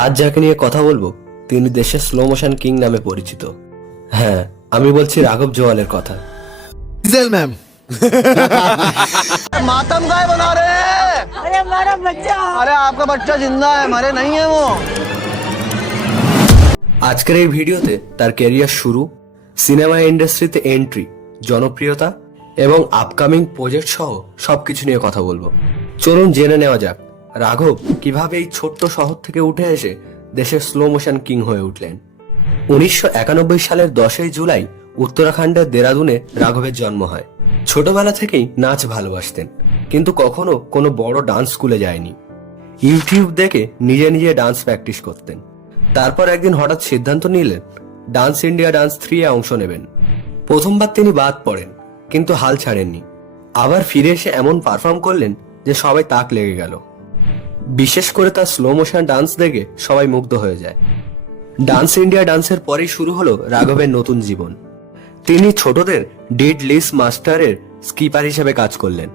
আজ যাকে নিয়ে কথা বলবো তিনি দেশের স্লো মোশন কিং নামে পরিচিত। হ্যাঁ, আমি বলছি রাঘব জুয়ালের কথা। डीजल मैम मातम गाय बना रहे हैं। अरे हमारा बच्चा अरे आपका बच्चा जिंदा है, मरे नहीं है वो। আজকের এই ভিডিওতে তার ক্যারিয়ার শুরু, সিনেমা ইন্ডাস্ট্রিতে এন্ট্রি, জনপ্রিয়তা এবং আপকামিং প্রজেক্ট সহ সবকিছু নিয়ে কথা বলবো। চলুন জেনে নেওয়া যাক রাঘব কিভাবে এই ছোট্ট শহর থেকে উঠে এসে দেশের স্লো মোশন কিং হয়ে উঠলেন। 1991 সালের 10ই জুলাই উত্তরাখণ্ডের দেরাদুনে রাঘবের জন্ম হয়। ছোটবেলা থেকেই নাচ ভালোবাসতেন, কিন্তু কখনো কোনো বড় ডান্স স্কুলে যায়নি। ইউটিউব দেখে নিজে নিজে ডান্স প্র্যাকটিস করতেন। তারপর একদিন হঠাৎ সিদ্ধান্ত নিলেন ডান্স ইন্ডিয়া ডান্স 3-এ অংশ নেবেন। প্রথমবার তিনি বাদ পড়েন, কিন্তু হাল ছাড়েননি। আবার ফিরে এসে এমন পারফর্ম করলেন যে সবাই তাক লেগে গেল। বিশেষ করে তার স্লো মোশন ডান্স দেখে সবাই মুগ্ধ হয়ে যায়। ডান্স ইন্ডিয়া ডান্সের পরেই শুরু হলো রাঘবের নতুন জীবন। তিনি ছোটদের ডিড লিস মাস্টারের স্কিপার হিসেবে কাজ করলেন।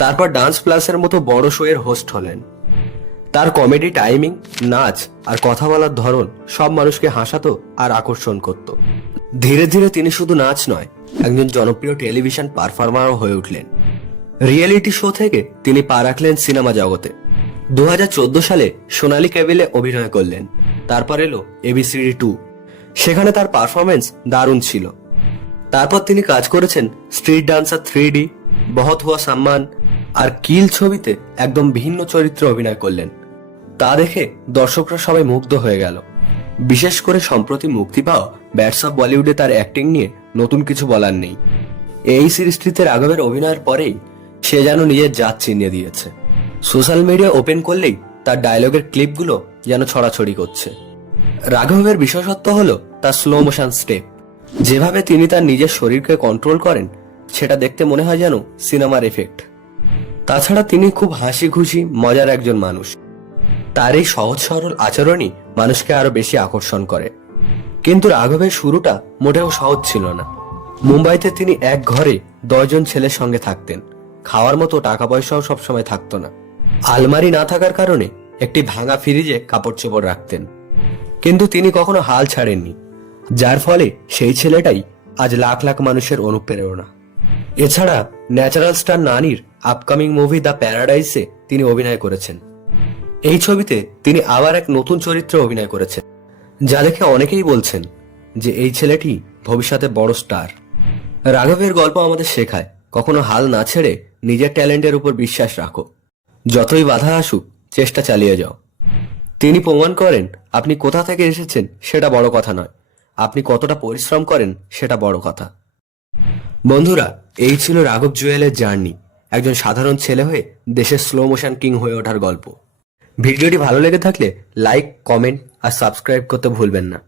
তারপর ডান্স প্লাসের মতো বড় শো এর হোস্ট হলেন। তার কমেডি টাইমিং, নাচ আর কথা বলার ধরন সব মানুষকে হাসাতো আর আকর্ষণ করত। ধীরে ধীরে তিনি শুধু নাচ নয়, একজন জনপ্রিয় টেলিভিশন পারফর্মারও হয়ে উঠলেন। রিয়েলিটি শো থেকে তিনি পা রাখলেন সিনেমা জগতে। 2014 সালে সোনালী কেবিলে অভিনয় করলেন। তারপর এলো ABCD 2, সেখানে তার পারফরমেন্স দারুণ ছিল। তারপর তিনি কাজ করেছেন স্ট্রিট ডান্সার 3D, বহুত হুয়া সম্মান আর কিল ছবিতে একদম ভিন্ন চরিত্রে অভিনয় করলেন। তা দেখে দর্শকরা সবাই মুগ্ধ হয়ে গেল। বিশেষ করে সম্প্রতি মুক্তি পাওয়া ব্যাটস অফ বলিউডে তার অ্যাক্টিং নিয়ে নতুন কিছু বলার নেই। এই সিরিজটিতে রাঘবের অভিনয়ের পরেই সে যেন নিজের জাত চিনিয়ে দিয়েছে। সোশ্যাল মিডিয়া ওপেন করলেই তার ডায়লগের ক্লিপগুলো যেন ছড়াছড়ি করছে। রাঘবের বিশেষত্ব হলো তার স্লো মোশন স্টেপ। যেভাবে তিনি তার নিজের শরীরকে কন্ট্রোল করেন সেটা দেখতে মনে হয় যেন সিনেমার এফেক্ট। তাছাড়া তিনি খুব হাসি খুশি মজার একজন মানুষ। তার এই সহজ সরল আচরণই মানুষকে আরো বেশি আকর্ষণ করে। কিন্তু রাঘবের শুরুটা মোটেও সহজ ছিল না। মুম্বাইতে তিনি এক ঘরে 10 জন ছেলের সঙ্গে থাকতেন। খাওয়ার মতো টাকা পয়সাও সবসময় থাকতো না। আলমারি না থাকার কারণে একটি ভাঙা ফ্রিজে কাপড় চোপড় রাখতেন। কিন্তু তিনি কখনো হাল ছাড়েননি, যার ফলে সেই ছেলেটাই আজ লাখ লাখ মানুষের অনুপ্রেরণা। এছাড়া ন্যাচারাল স্টার নানির আপকামিং মুভি দ্য প্যারাডাইসে তিনি অভিনয় করেছেন। এই ছবিতে তিনি আবার এক নতুন চরিত্রে অভিনয় করেছেন, যা দেখে অনেকেই বলছেন যে এই ছেলেটি ভবিষ্যতে বড় স্টার। রাঘবের গল্প আমাদের শেখায় কখনো হাল না ছেড়ে নিজের ট্যালেন্টের উপর বিশ্বাস রাখো। যতই বাধা আসুক চেষ্টা চালিয়ে যাও। তিনি প্রমাণ করেন আপনি কোথা থেকে এসেছেন সেটা বড় কথা নয়, আপনি কতটা পরিশ্রম করেন সেটা বড় কথা। বন্ধুরা, এই ছিল রাঘব জুয়েলের জার্নি, একজন সাধারণ ছেলে হয়ে দেশের স্লো মোশন কিং হয়ে ওঠার গল্প। ভিডিওটি ভালো লেগে থাকলে লাইক, কমেন্ট আর সাবস্ক্রাইব করতে ভুলবেন না।